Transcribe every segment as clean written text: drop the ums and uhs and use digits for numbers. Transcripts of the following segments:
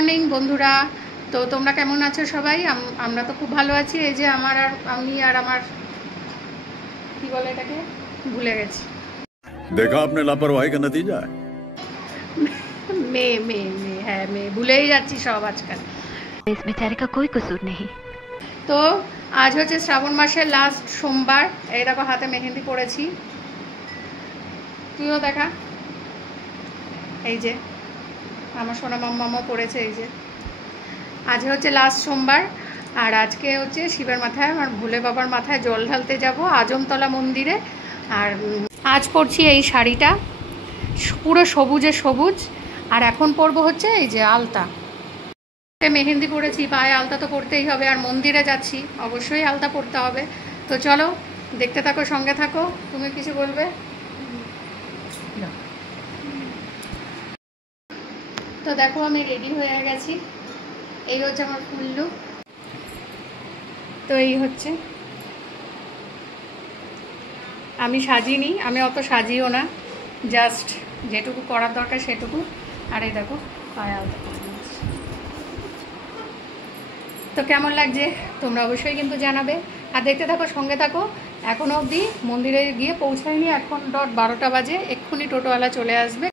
Morning বন্ধুরা, তো তোমরা কেমন আছো সবাই? আমরা তো খুব ভালো আছি। এই যে আমি আর আমার কি বলে এটাকে ভুলে গেছি। देखा आपने लापरवाही का नतीजा है। মেয়ে ভুলেই যাচ্ছি সব আজকাল। इस बेचारे का कोई कसूर नहीं। তো আজ হচ্ছে শ্রাবণ মাসের লাস্ট সোমবার। এই দেখো হাতে মেহেন্দি পড়েছি, তুইও দেখা। এই যে আমার সোনা মাম্মাও পড়েছে। এই যে আজ হচ্ছে লাস্ট সোমবার, আর আজকে হচ্ছে শিবের মাথায় আমার ভোলে বাবার মাথায় জল ঢালতে যাব আজমতলা মন্দিরে। আর আজ পরছি এই শাড়িটা পুরো সবুজে সবুজ, আর এখন পরবো হচ্ছে এই যে আলতা। মেহেন্দি পরেছি, পায়ে আলতা তো পরতেই হবে, আর মন্দিরে যাচ্ছি অবশ্যই আলতা পরতে হবে। তো চলো দেখতে থাকো, সঙ্গে থাকো। তুমি কিছু বলবে? তো দেখো আমি রেডি হয়ে গেছি, এই হচ্ছে আমার ফুল লুক। তো এই হচ্ছে, আমি সাজিনি, আমি অত সাজিও না, জাস্ট যেটুকু করার দরকার সেটুকু। আর এই দেখো পায়ে আলতা পরে নিয়েছি। তো কেমন লাগছে তোমরা অবশ্যই কিন্তু জানাবে, আর দেখতে থাকো, সঙ্গে থাকো। এখনও অবধি মন্দিরে গিয়ে পৌঁছায়নি, এখন 12টা বাজে, এক্ষুনি টোটোওয়ালা চলে আসবে।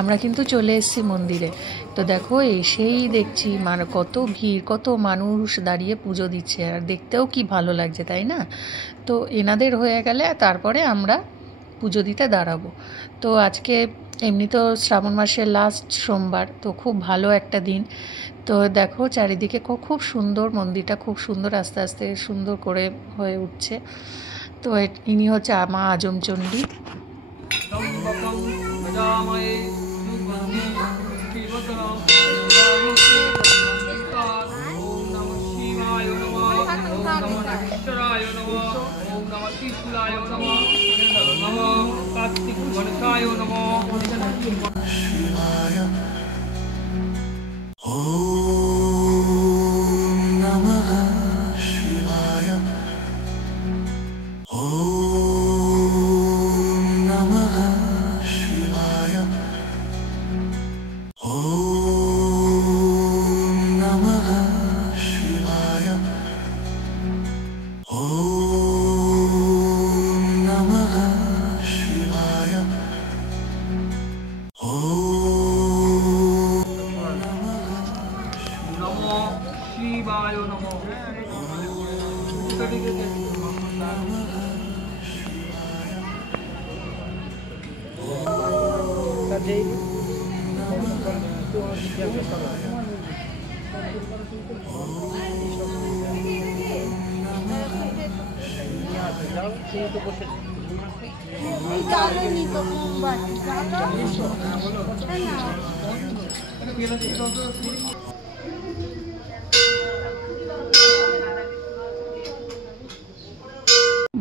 আমরা কিন্তু চলে এসেছি মন্দিরে। তো দেখো এসেই দেখছি মানে কত ভিড়, কত মানুষ দাঁড়িয়ে পুজো দিচ্ছে, আর দেখতেও কি ভালো লাগছে, তাই না? তো এনাদের হয়ে গেলে তারপরে আমরা পুজো দিতে দাঁড়াবো। তো আজকে এমনি তো শ্রাবণ মাসের লাস্ট সোমবার, তো খুব ভালো একটা দিন। তো দেখো চারিদিকে খুব সুন্দর, মন্দিরটা খুব সুন্দর, আস্তে আস্তে সুন্দর করে হয়ে উঠছে। তো ইনি হচ্ছে মা আজমচণ্ডী।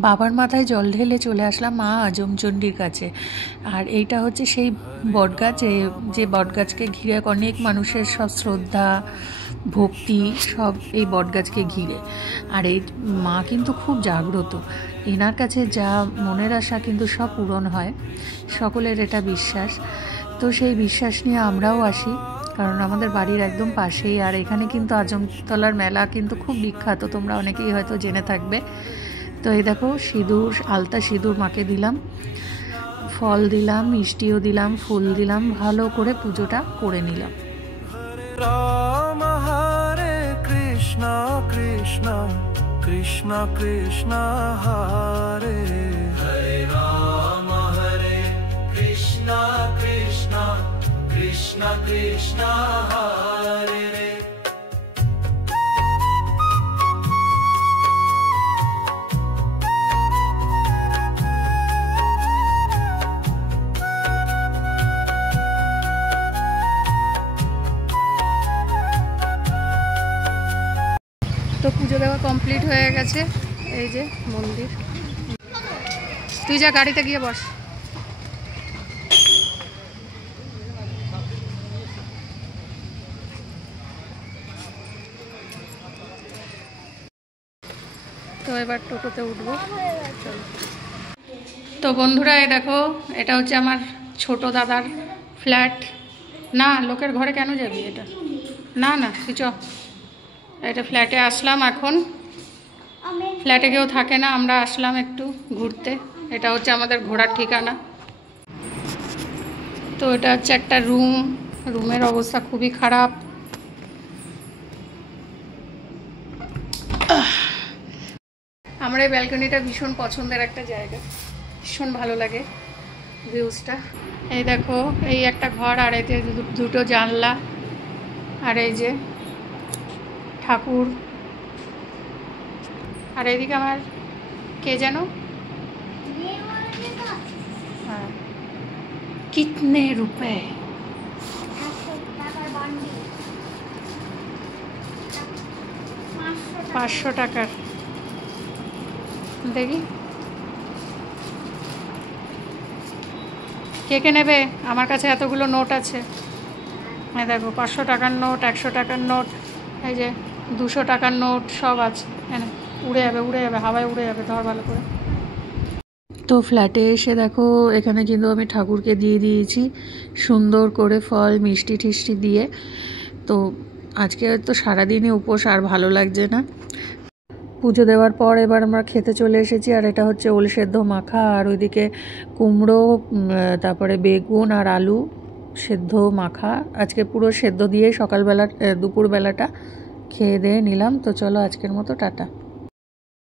বাবার মাথায় জল ঢেলে চলে আসলাম মা আজমচণ্ডীর কাছে। আর এইটা হচ্ছে সেই বটগাছ, যে বটগাছকে ঘিরে অনেক মানুষের সব শ্রদ্ধা ভক্তি সব এই বটগাছকে ঘিরে। আর এই মা কিন্তু খুব জাগ্রত, এনার কাছে যা মনের আশা কিন্তু সব পূরণ হয়, সকলের এটা বিশ্বাস। তো সেই বিশ্বাস নিয়ে আমরাও আসি, কারণ আমাদের বাড়ির একদম পাশেই। আর এখানে কিন্তু আজমতলার মেলা কিন্তু খুব বিখ্যাত, তোমরা অনেকেই হয়তো জেনে থাকবে। তো এই দেখো সিঁদুর, আলতা সিঁদুর মাকে দিলাম, ফল দিলাম, মিষ্টিও দিলাম, ফুল দিলাম, ভালো করে পুজোটা করে নিলাম। রাম হরে কৃষ্ণ কৃষ্ণ কৃষ্ণ কৃষ্ণ হরে হরে, রাম হরে কৃষ্ণ কৃষ্ণ কৃষ্ণ কৃষ্ণ হরে রে। তো পুজো দেওয়া কমপ্লিট হয়ে গেছে, এই যে মন্দির। তুই যা গাড়িতে গিয়ে বস। তো এবার টোটোতে উঠবো, চলো। তো বন্ধুরা, এই দেখো, এটা হচ্ছে আমার ছোট দাদার ফ্ল্যাট। না, লোকের ঘরে কেন যাবি? এটা না না, তুই চ। এটা ফ্ল্যাটে আসলাম এখন। ফ্ল্যাটে কেউ থাকে না, আমরা আসলাম একটু ঘুরতে। এটা হচ্ছে আমাদের ঘোরার ঠিকানা। তো এটা হচ্ছে একটা রুম। রুমের অবস্থা খুবই খারাপ। আমার এই ব্যালকনিটা ভীষণ পছন্দের একটা জায়গা, ভীষণ ভালো লাগে ভিউজটা। এই দেখো, এই একটা ঘর, আর এতে দুটো জানলা, আর এই যে ঠাকুর। আর এইদিকে আমার কে যেন, হ্যাঁ, কিতনে রুপে? 500 টাকার। দেখি কে কে নেবে। আমার কাছে এতগুলো নোট আছে। হ্যাঁ দেখো, 500 টাকার নোট, 100 টাকার নোট, এই যে 200 টাকার নোট, সব আছে। হ্যাঁ, উড়ে যাবে, উড়ে যাবে, হাওয়ায় উড়ে যাবে। ধর ভালো করে। তো ফ্ল্যাটে এসে দেখো, এখানে কিন্তু আমি ঠাকুরকে দিয়ে দিয়েছি সুন্দর করে ফল মিষ্টি টিষ্টি দিয়ে। তো আজকে তো সারাদিনই উপোস, আর ভালো লাগছে না। পুজো দেওয়ার পর এবার আমরা খেতে চলে এসেছি। আর এটা হচ্ছে ওল সেদ্ধ মাখা, আর ওইদিকে কুমড়ো, তারপরে বেগুন আর আলু সেদ্ধ মাখা। আজকে পুরো সেদ্ধ দিয়েই সকালবেলা দুপুরবেলাটা খেয়ে দিয়ে নিলাম। তো চলো, আজকের মতো টাটা।